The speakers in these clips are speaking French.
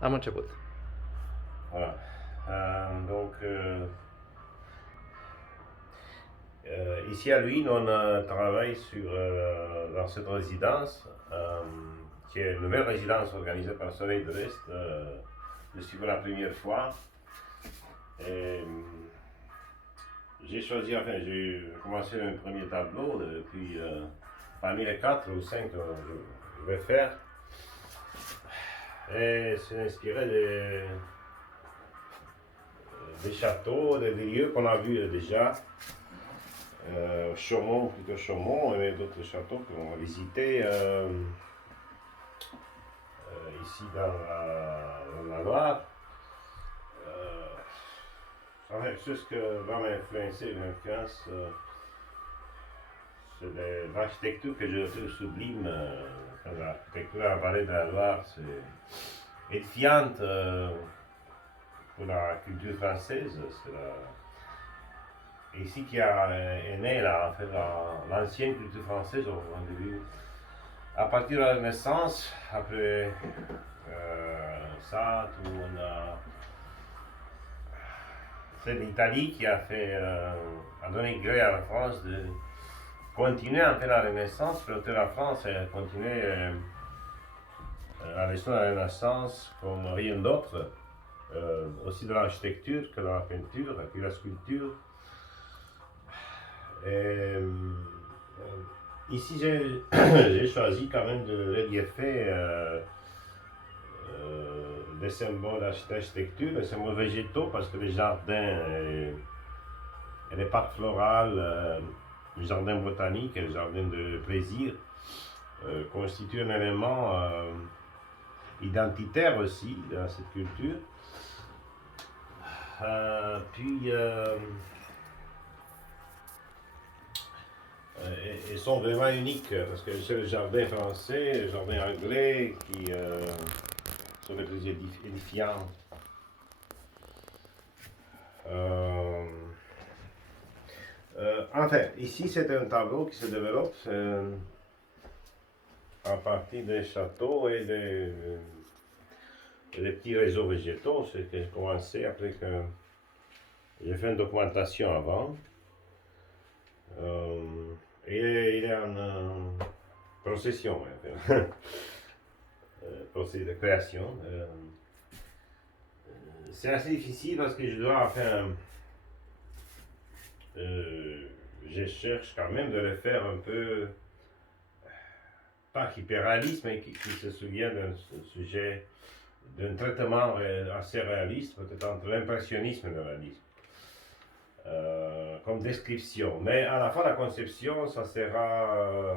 Am început. Voilà. Ici à Luynes, on travaille dans cette résidence, qui est une nouvelle résidence organisée par Soleil de l'Est. Je suis pour la première fois. Et, j'ai choisi, j'ai commencé un premier tableau, et puis parmi les 4 ou 5 que je vais faire, et c'est inspiré des châteaux, des lieux qu'on a vus déjà. Chaumont, plutôt Chaumont, et d'autres châteaux qu'on va visiter ici dans la Loire. C'est ce que va m'influencer, c'est l'architecture que je trouve sublime. L'architecture à la vallée de la Loire, c'est édifiante pour la culture française. Ici qui est né là, l'ancienne culture française au début. À partir de la Renaissance, après ça, c'est l'Italie qui a donné gré à la France de continuer à faire la Renaissance, parce que la France a continué à l'histoire de la Renaissance comme rien d'autre, aussi dans l'architecture que dans la peinture, et puis la sculpture. Et, ici, j'ai choisi quand même de relier des symboles d'architecture, des symboles végétaux, parce que les jardins et les parcs floraux, les jardins botaniques et les jardins de plaisir constituent un élément identitaire aussi dans cette culture. Ils sont vraiment uniques parce que c'est le jardin français, le jardin anglais qui sont les plus édifiants. Ici c'est un tableau qui se développe à partir des châteaux et des petits réseaux végétaux. C'est que j'ai commencé après que j'ai fait une documentation avant. Et il est en procession, processus de création. C'est assez difficile parce que je dois je cherche quand même de le faire un peu, pas hyper-réaliste, mais qui se souvient d'un sujet, d'un traitement assez réaliste, peut-être entre l'impressionnisme et le réalisme. Comme description. Mais à la fin, la conception, ça sera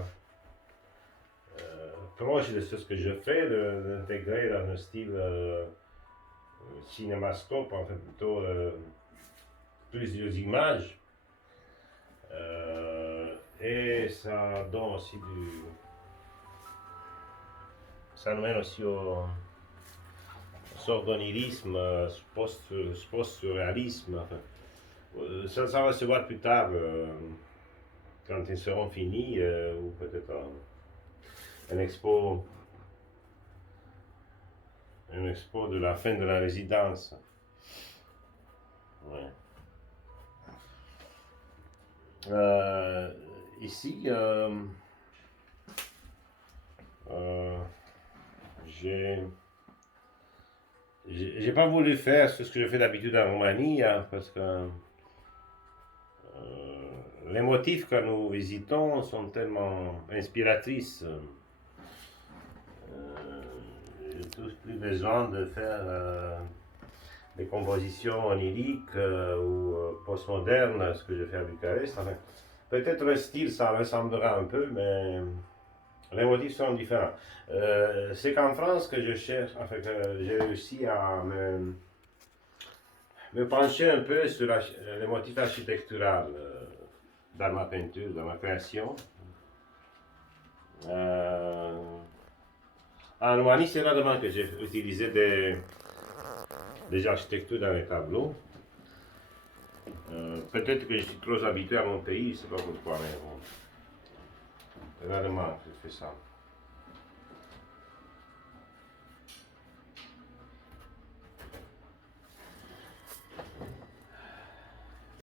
proche de ce que je fais, d'intégrer dans un style cinémascope, en fait plutôt plusieurs images. Et ça donne aussi ça mène aussi au sordonirisme, post-surréalisme. Ça va se voir plus tard, quand ils seront finis, ou peut-être une expo de la fin de la résidence. Ouais. Ici, j'ai pas voulu faire ce que je fais d'habitude en Roumanie, hein, parce que les motifs que nous visitons sont tellement inspiratrices. J'ai plus besoin de faire des compositions oniriques ou postmodernes, ce que je fais à Bucarest. Enfin, peut-être le style, ça ressemblera un peu, mais les motifs sont différents. C'est qu'en France que je cherche, enfin, que j'ai réussi à me pencher un peu sur les motifs architecturaux dans ma peinture, dans ma création. En Roumanie, c'est rarement que j'ai utilisé des architectures dans les tableaux. Peut-être que je suis trop habitué à mon pays, je ne sais pas pourquoi, mais bon, rarement je fais ça.